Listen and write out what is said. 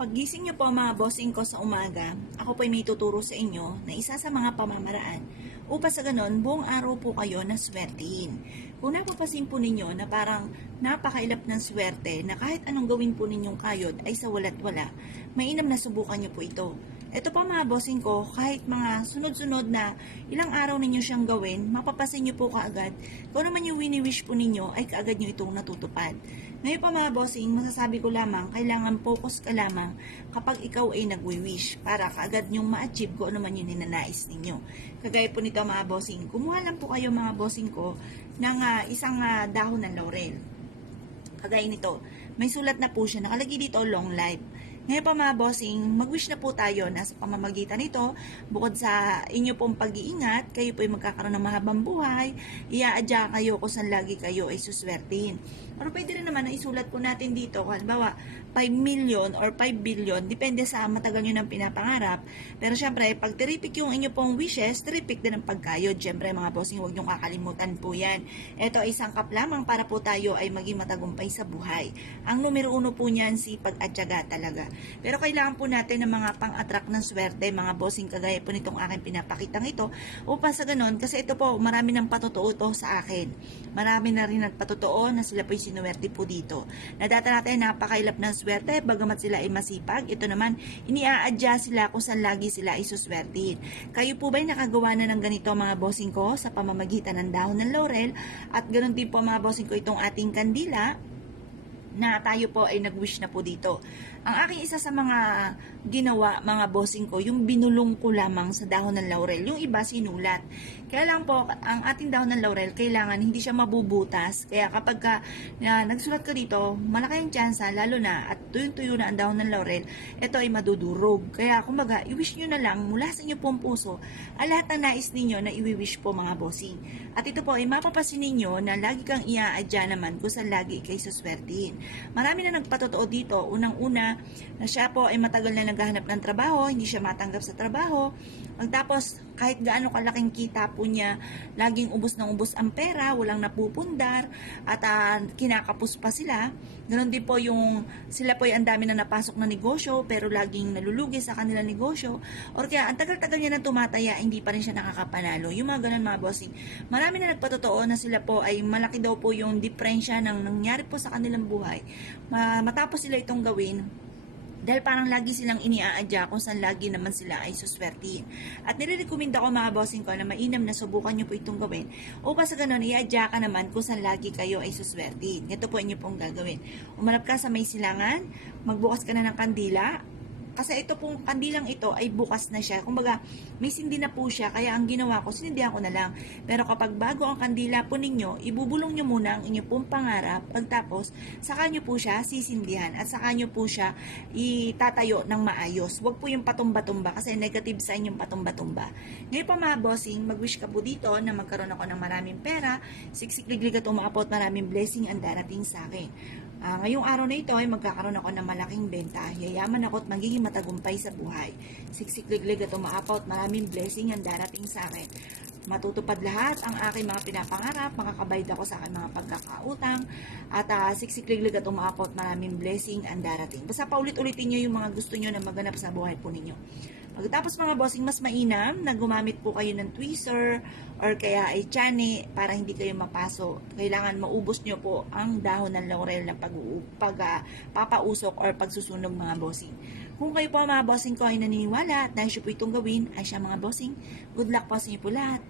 Paggising niyo po mga bossing ko sa umaga, ako po ay may tuturo sa inyo na isa sa mga pamamaraan upang sa ganon buong araw po kayo na swertein. Kung napapasin po ninyo na parang napakailap ng swerte na kahit anong gawin po ninyong kayod ay sa wala't wala, mainam na subukan niyo po ito. Ito pa mga bossing ko, kahit mga sunod-sunod na ilang araw ninyo siyang gawin, mapapasin niyo po kaagad kung naman yung wini-wish po ninyo ay kaagad niyo itong natutupad. Ngayon pa mga bossing, masasabi ko lamang, kailangan focus ka lamang kapag ikaw ay nagwi-wish para kaagad nyong ma-achieve kung ano man yung ninanais ninyo. Kagaya po nito mga bossing, kumuha lang po kayo mga bossing ko ng isang dahon ng laurel. Kagaya nito, may sulat na po siya, nakalagay dito long life. Ngayon pa mga bossing, mag-wish na po tayo na sa pamamagitan nito, bukod sa inyo pong pag-iingat, kayo po ay magkakaroon ng mahabang buhay, iaadya kayo kung saan lagi kayo ay suswertein. Pero pwede rin naman na isulat po natin dito, halimbawa 5 million or 5 billion, depende sa matagal nyo ng pinapangarap. Pero syempre, pag terrific yung inyo pong wishes, terrific din ang pagkayod. Syempre mga bossing, huwag nyo kakalimutan po yan. Ito ay sangkap lamang para po tayo ay maging matagumpay sa buhay. Ang numero 1 po niyan, sipag at tiyaga talaga. Pero kailangan po natin ng mga pang-attract ng swerte, mga bossing, kagaya po nitong aking pinapakitang ito, upang sa ganon, kasi ito po, marami ng patotoo to sa akin. Marami na rin nagpatotoo na sila po yung sinuwerte po dito. Nadata natin, napakailap ng swerte, bagamat sila ay masipag, ito naman, iniaadya sila kung saan lagi sila ay suswertein. Kayo po ba'y nakagawa na ng ganito mga bossing ko sa pamamagitan ng dahon ng laurel, at ganon din po mga bossing ko itong ating kandila, na tayo po ay nag-wish na po dito. Ang aking isa sa mga ginawa, mga bossing ko, yung binulong ko lamang sa dahon ng laurel. Yung iba sinulat. Kaya lang po, ang ating dahon ng laurel, kailangan hindi siya mabubutas. Kaya kapag nagsulat ka dito, malaki ang tsansa, lalo na, at tuyong-tuyo na ang dahon ng laurel, ito ay madudurog. Kaya kumbaga, i-wish nyo na lang mula sa inyo pong puso, lahat ng nais ninyo na i-wish po mga bossing. At ito po ay mapapasin ninyo na lagi kang iaadya naman kung saan lagi kay suswertein. Marami na nagpatotoo dito. Unang-una, na siya po ay matagal na naghahanap ng trabaho, hindi siya matanggap sa trabaho. Pagtapos, kahit gaano kalaking kita po niya, laging ubos ng ubos ang pera, walang napupundar, at kinakapos pa sila. Ganon din po yung sila po ay ang dami na napasok na negosyo, pero laging nalulugi sa kanilang negosyo. Or kaya, ang tagal-tagal niya na tumataya, hindi pa rin siya nakakapanalo. Yung mga ganon mga bossing. Marami na nagpatotoo na sila po ay malaki daw po yung diferensya ng nangyari po sa kanilang buhay. Matapos sila itong gawin, dahil parang lagi silang iniaadya kung saan lagi naman sila ay suswertein. At nire-recommend ako mga bossing ko na mainam na subukan nyo po itong gawin. O pa sa ganun, iadya ka naman kung saan lagi kayo ay suswertein. Ito po inyo pong gagawin. Umarap ka sa may silangan, magbukas ka na ng kandila. Kasi ito pong kandilang ito ay bukas na siya. Kumbaga, may sindi na po siya. Kaya ang ginawa ko, sinindihan ko na lang. Pero kapag bago ang kandila po ninyo, ibubulong nyo muna ang inyong pong pangarap. Pagtapos, saka nyo po siya sisindihan. At saka nyo po siya itatayo ng maayos. Huwag po yung patumba-tumba kasi negative sa inyong patumba-tumba. Ngayon pa mga bossing, mag-wish ka po dito na magkaroon ako ng maraming pera. Siksik-liglig at umaapot, maraming blessing ang darating sa akin. Ngayong araw na ito ay magkakaroon ako ng malaking benta. Yayaman ako at magiging matagumpay sa buhay. Siksik-liglig at umaapaw at maraming blessing ang darating sa akin. Matutupad lahat ang aking mga pinapangarap, makakabayad ako sa aking mga pagkakautang, at siksik-liglig at umaapaw at maraming blessing ang darating. Basta paulit-ulitin nyo yung mga gusto nyo na maganap sa buhay po ninyo. Pagkatapos mga bossing, mas mainam na gumamit po kayo ng tweezer or kaya ay tiyan para hindi kayo mapaso. Kailangan maubos nyo po ang dahon ng laurel na papausok or pagsusunog mga bossing. Kung kayo po mga bossing ko ay naniniwala at nais po itong gawin, ay siya mga bossing. Good luck po sa inyo po lahat.